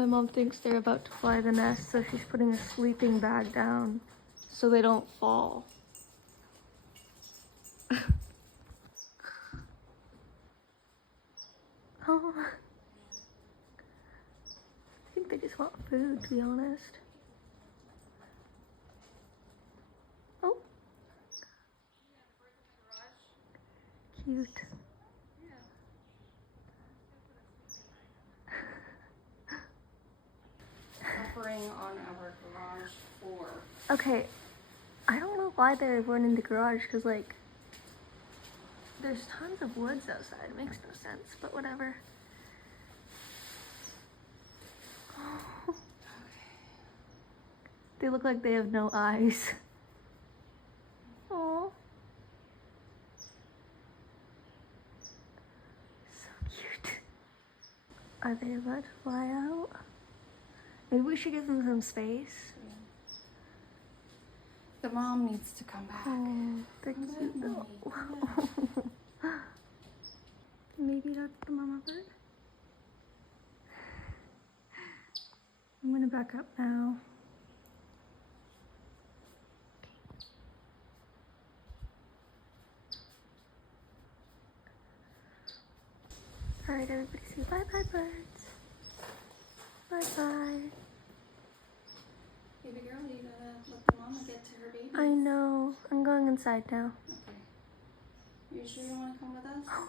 My mom thinks they're about to fly the nest, so she's putting a sleeping bag down so they don't fall. Oh. I think they just want food, to be honest. Oh. Cute. Suffering on our garage floor. Okay, I don't know why they're running the garage, because, like, there's tons of woods outside. It makes no sense, but whatever. They look like they have no eyes. Oh, so cute. Are they about to fly out? Maybe we should give them some space. The mom needs to come back. Oh, they're cute though. Maybe that's the mama bird. I'm gonna back up now. Alright, everybody say bye-bye, birds. Bye-bye. Baby girl, you gotta let the mama get to her baby. I know. I'm going inside now. Okay. You sure you wanna come with us?